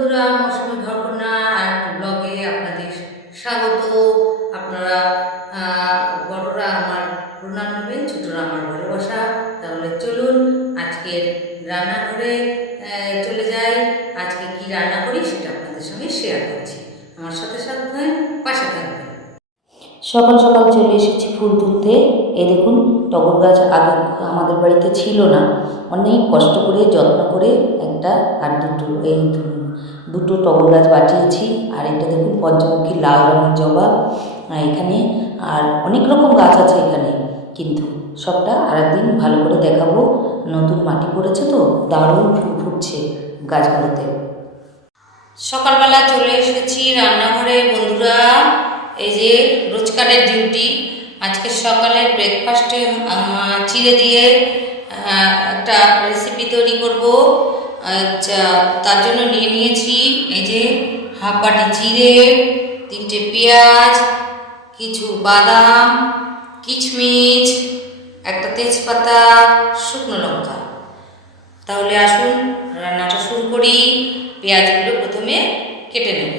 বন্ধুরা মৌসুমি ঘরকন্যা সকাল সকাল চলে এসেছি ফুল তুলতে। এ দেখুন, টগর গাছ আগে আমাদের বাড়িতে ছিল না। অনেক কষ্ট করে, যত্ন করে একটা আর দুটো এই দুটো টগর গাছ বাঁচিয়েছি আর এটা দেখুন, পঞ্চমুখী লাল রঙের জবা এখানে। আর অনেক রকম গাছ আছে এখানে। কিন্তু সবটা আরেকদিন ভালো করে দেখাবো। নতুন মাটি পড়েছে তো, দারুণ ফুল ফুটছে গাছগুলোতে। সকালবেলা চলে এসেছি রান্নাঘরে, বন্ধুরা। এই যে রোজকারের ডিউটি আজকে সকালে ব্রেকফাস্টে চিড়ে দিয়ে একটা রেসিপি তৈরি করব। তার জন্য নিয়ে নিয়েছি এই যে হাফ বাটি চিড়ে, তিনটে পেঁয়াজ, কিছু বাদাম, কিচমিচ, একটা তেজপাতা, শুকনো লঙ্কা। তাহলে আসুন, রান্নাটা শুরু করি। পেঁয়াজগুলো প্রথমে কেটে নেব।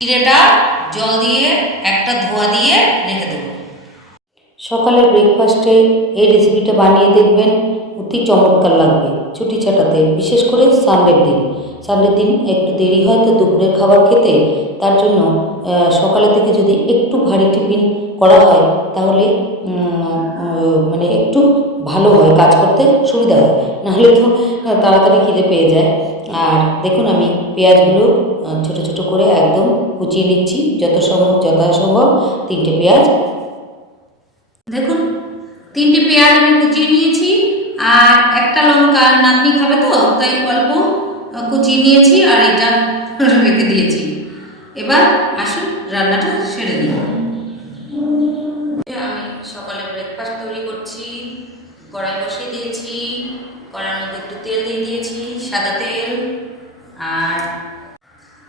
চিড়েটা জল দিয়ে একটা ধোয়া দিয়ে রেখে দেবো। সকালের ব্রেকফাস্টে এই রেসিপিটা বানিয়ে দেখবেন, অতি চমৎকার লাগবে ছুটি ছাটাতে, বিশেষ করে সানডের দিন। সানডের দিন একটু দেরি হয় তো দুপুরের খাবার খেতে, তার জন্য সকালে থেকে যদি একটু ভারী টিফিন করা হয়, তাহলে মানে একটু ভালো হয়, কাজ করতে সুবিধা হয়। নাহলে তো তাড়াতাড়ি খিদে পেয়ে যায়। আর দেখুন আমি পেঁয়াজগুলো ছোটো ছোটো করে একদম কুচিয়ে নিচ্ছি, যত সম্ভব, যথাসম্ভব তিনটে পেঁয়াজ। দেখুন, তিনটে পেঁয়াজ আমি কুচিয়ে নিয়েছি, আর একটা লঙ্কা নাতনি খাবে তো, তাই অল্প কুচিয়ে নিয়েছি আর এটা রেখে দিয়েছি। এবার আসুন, রান্নাটা সেরে নিই। আমি সকালে ব্রেকফাস্ট তৈরি করছি কড়াই বসিয়ে দিয়েছি কড়াইয়ের মধ্যে একটু তেল দিয়ে দিয়েছি সাদা তেল আর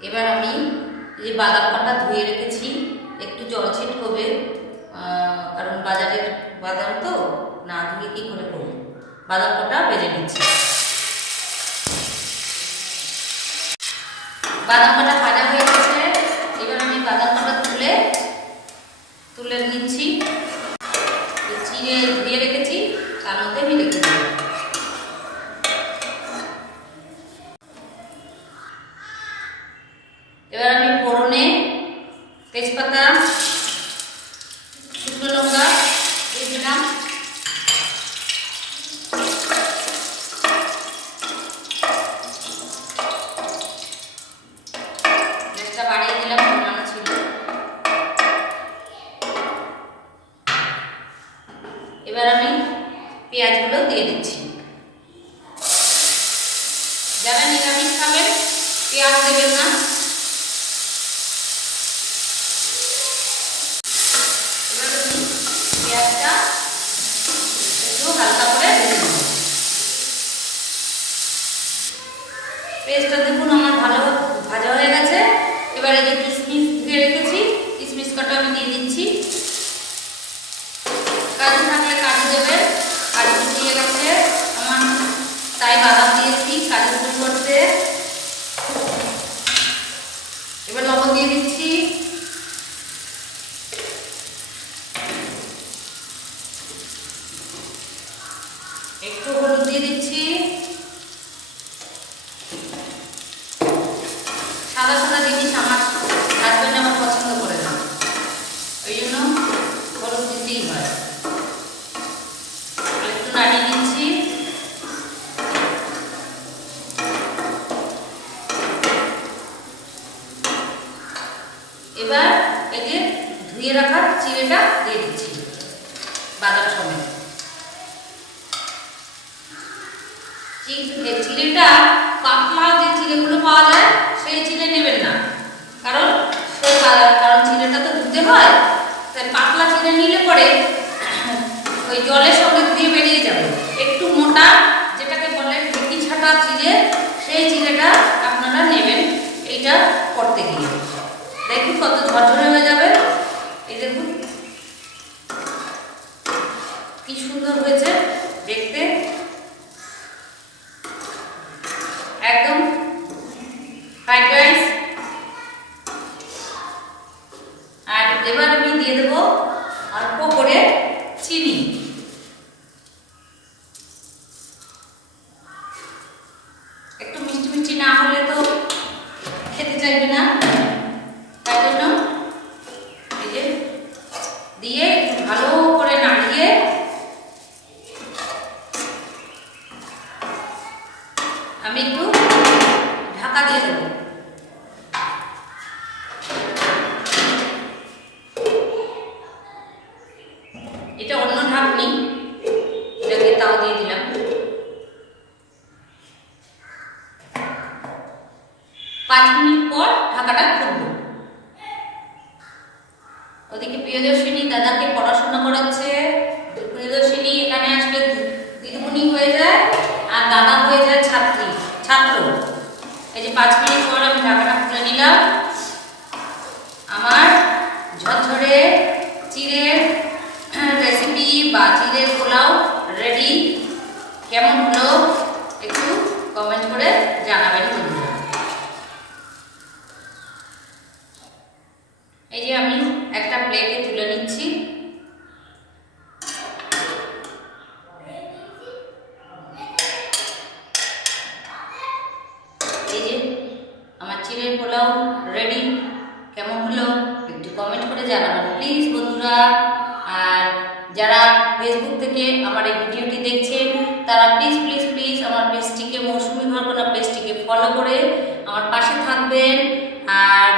এবার আমি এই যে বাদাম কটা ধুয়ে রেখেছি। একটু জল ছিটকবে। কারণ বাজারের বাদাম তো না ধুয়ে কী করে করব? বাদাম কটা বেজে নিচ্ছি বাদাম কটা ভাজা হয়ে গেছে এবার আমি বাদাম কটা তুলে তুলে নিচ্ছি এই চিড়ে ধুয়ে রেখেছি তার মধ্যে আমি রেখে দেবো এবার আমি ফোড়নে তেজপাতা শুকনো লঙ্কা দিয়ে দিলাম গ্যাসটা বাড়িয়ে দিলাম বানানো ছিল এবার আমি পেঁয়াজগুলো দিয়ে দিচ্ছি। যারা নিরামিষ খাবেন, পেঁয়াজ দেবেন না। পেঁয়াজটা একটু হালকা করে ভেজে নেব। পেঁয়াজটা দেখুন আমার ভালো ভাজা হয়ে গেছে এবার এই যে কিশমিশ দিয়ে রেখেছি কিশমিশ কটা আমি দিয়ে দিচ্ছি কাজু থাকলে কাজু দেবে কাজু দিয়ে গেছে আমার তাই বাদাম দিয়েছি কাজু করতে এবার লবণ দিয়ে দিচ্ছি একটু হলুদ দিয়ে দিচ্ছি সাদা সাদা জিনিস আমার হাজব্যান্ড আমার পছন্দ করে না। ওই জন্য হলুদ দিতেই হয়। একটু নাড়িয়ে দিচ্ছি। এবার এই ধুয়ে রাখা চিড়েটা দিয়ে দিচ্ছি, বাদাম এ চিড়েটা পাতলা যে চিড়েগুলো পাওয়া যায় সেই চিড়ে নেবেন না। কারণ কারণ চিড়েটা তো ধুতে হয়। তাই পাতলা চিড়ে নিলে পরে ওই জলের সঙ্গে ধুয়ে বেরিয়ে যাবে। একটু মোটা, যেটাকে বলে ঢেকি ছাটা চিড়ে, সেই চিড়েটা আপনারা নেবেন এইটা করতে গিয়ে। দেখুন কত ঝরঝরে হয়ে যাবে। এই দেখুন। কি সুন্দর হয়েছে দেখতে একদম ফ্রাইড রাইস আর এবার আমি দিয়ে দেবো অল্প করে চিনি একটু মিষ্টি মিষ্টি না হলে তো খেতে চাইবে না তাই জন্য এই যে দিয়ে ভালো করে নাড়িয়ে আমি একটু ঢাকা দিয়ে দেবো এটা অন্য ঢাকনি এটাকে তাও দিয়ে দিলাম পাঁচ মিনিট পর ঢাকাটা খুলবো ওদিকে প্রিয়দর্শিনী দাদাকে পড়াশোনা করাচ্ছে প্রিয়দর্শিনী এখানে আসলে দিদিমণি হয়ে যায় আর দাদা হয়ে যায় ছাত্রী ছাত্র এই যে পাঁচ মিনিট পর আমি ঢাকাটা খুলে নিলাম। আমার ঝরঝরে চিড়ের রেসিপি বা চিড়ের পোলাও রেডি কেমন হলো একটু কমেন্ট করে জানাবেন বন্ধুরা। এই যে আমি একটা প্লেটে তুলে নিচ্ছি এই যে আমার চিড়ের পোলাও রেডি কেমন হলো একটু কমেন্ট করে জানাবেন প্লিজ বন্ধুরা আর যারা ফেসবুক থেকে আমার এই ভিডিওটি দেখছেন, তারা প্লিজ প্লিজ প্লিজ আমার পেজটিকে মৌসুমি ঘরকোনা পেজটিকে ফলো করে আমার পাশে থাকবেন। আর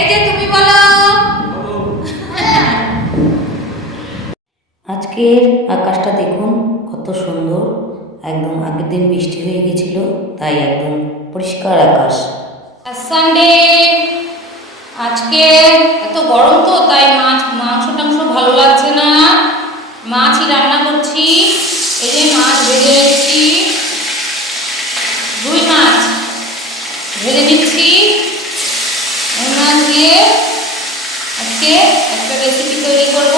এই যে তুমি বলো। আজকের আকাশটা দেখুন কত সুন্দর। একদম আগের দিন বৃষ্টি হয়ে গেছিল তাই একদম পরিষ্কার আকাশ। সানডে আজকে এত গরম তো তাই মাছ মাংস টাংস ভালো লাগছে না। মাছই রান্না করছি এই যে মাছ ভেজে রেখেছি রুই মাছ ভেজে নিচ্ছি রুই মাছ দিয়ে আজকে একটা রেসিপি তৈরি করব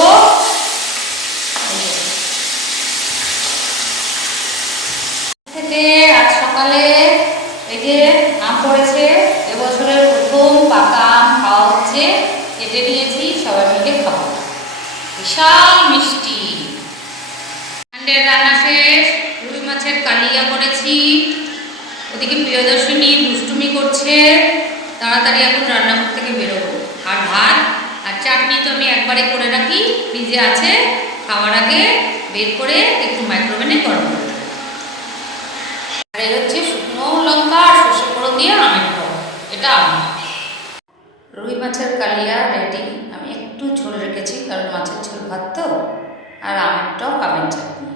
থেকে আজ সকালে এই যে আম পড়েছে এবছরের প্রথম পাকা আম খাওয়া হচ্ছে কেটে নিয়েছি সবাই মিলে খাব বিশাল মিষ্টি সানডের রান্না শেষ রুই মাছের কালিয়া করেছি। ওদিকে প্রিয়দর্শিনী দুষ্টুমি করছে। তাড়াতাড়ি এখন রান্নাঘর থেকে বেরোবো। আর ভাত আর চাটনি তো আমি একবারে করে রাখি। ফ্রিজে আছে। খাওয়ার আগে বের করে একটু মাইক্রোওভেনে গরম আর এই হচ্ছে শুকনো লঙ্কা আর সর্ষে ফোড়ন দিয়ে আমের এটা আম। রুই মাছের কালিয়া রেডি। আমি একটু ঝোল রেখেছি, কারণ মাছের ঝোল ভাত তো। আর আমের টক আমের চাটনি।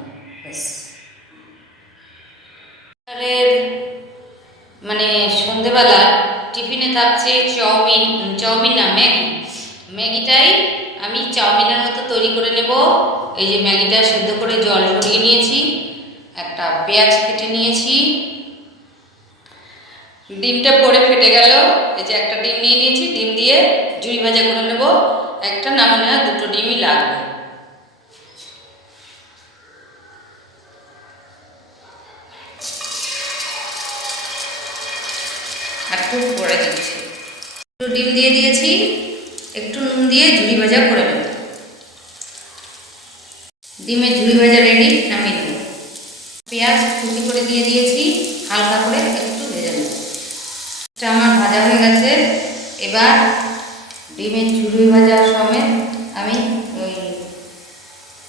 মানে সন্ধেবেলা টিফিনে থাকছে চাউমিন চাউমিন না, ম্যাগি। ম্যাগিটাই আমি চাউমিনের মতো তৈরি করে নেব। এই যে ম্যাগিটা সেদ্ধ করে জল ঝরিয়ে নিয়েছি, একটা পেঁয়াজ কেটে নিয়েছি। ডিমটা পরে ফেটে গেল। এই যে একটা ডিম নিয়ে নিয়েছি, ডিম দিয়ে জুড়ি ভাজা করে নেব। একটা নামানো দুটো ডিমই লাগবে। একটু পরে দিচ্ছি। একটু ডিম দিয়ে দিয়েছি, একটু নুন দিয়ে ঝুড়ি ভাজা করে নেব। ডিমের ঝুড়ি ভাজা রেডি নামিয়ে দেবো পেঁয়াজ কুচি করে দিয়ে দিয়েছি, হালকা করে একটু ভেজে নেব। আমার ভাজা হয়ে গেছে। এবার ডিমের ঝুড়ি ভাজা সমেত আমি ওই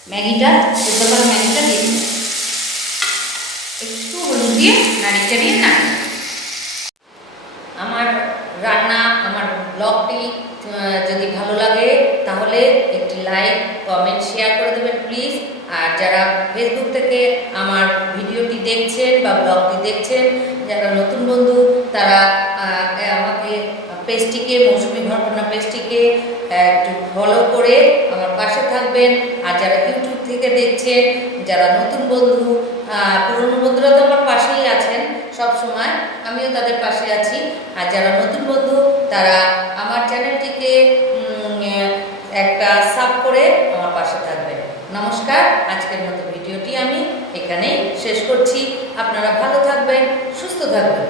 ম্যাগিটা, সেদ্ধ করা ম্যাগিটা দিয়ে দিই একটু হলুদ দিয়ে নাড়িয়ে চাড়িয়ে নাড়ি রান্না, আমার ব্লগটি যদি ভালো লাগে, তাহলে একটি লাইক, কমেন্ট, শেয়ার করে দেবেন, প্লিজ। আর যারা ফেসবুক থেকে আমার ভিডিওটি দেখছেন বা ব্লগটি দেখছেন, যারা নতুন বন্ধু, তারা আমাকে, পেজটিকে, মৌসুমি ঘটনা পেজটিকে একটু ফলো করে আমার পাশে থাকবেন। আর যারা ইউটিউব থেকে দেখছেন, যারা নতুন বন্ধু পুরনো বন্ধুরা তো আমার পাশেই আছেন সব সময় আমিও তাদের পাশে আছি। আর যারা নতুন বন্ধু, তারা আমার চ্যানেলটিকে একটা সাব করে আমার পাশে থাকবেন নমস্কার, আজকের মতো ভিডিওটি আমি এখানেই শেষ করছি। আপনারা ভালো থাকবেন, সুস্থ থাকবেন।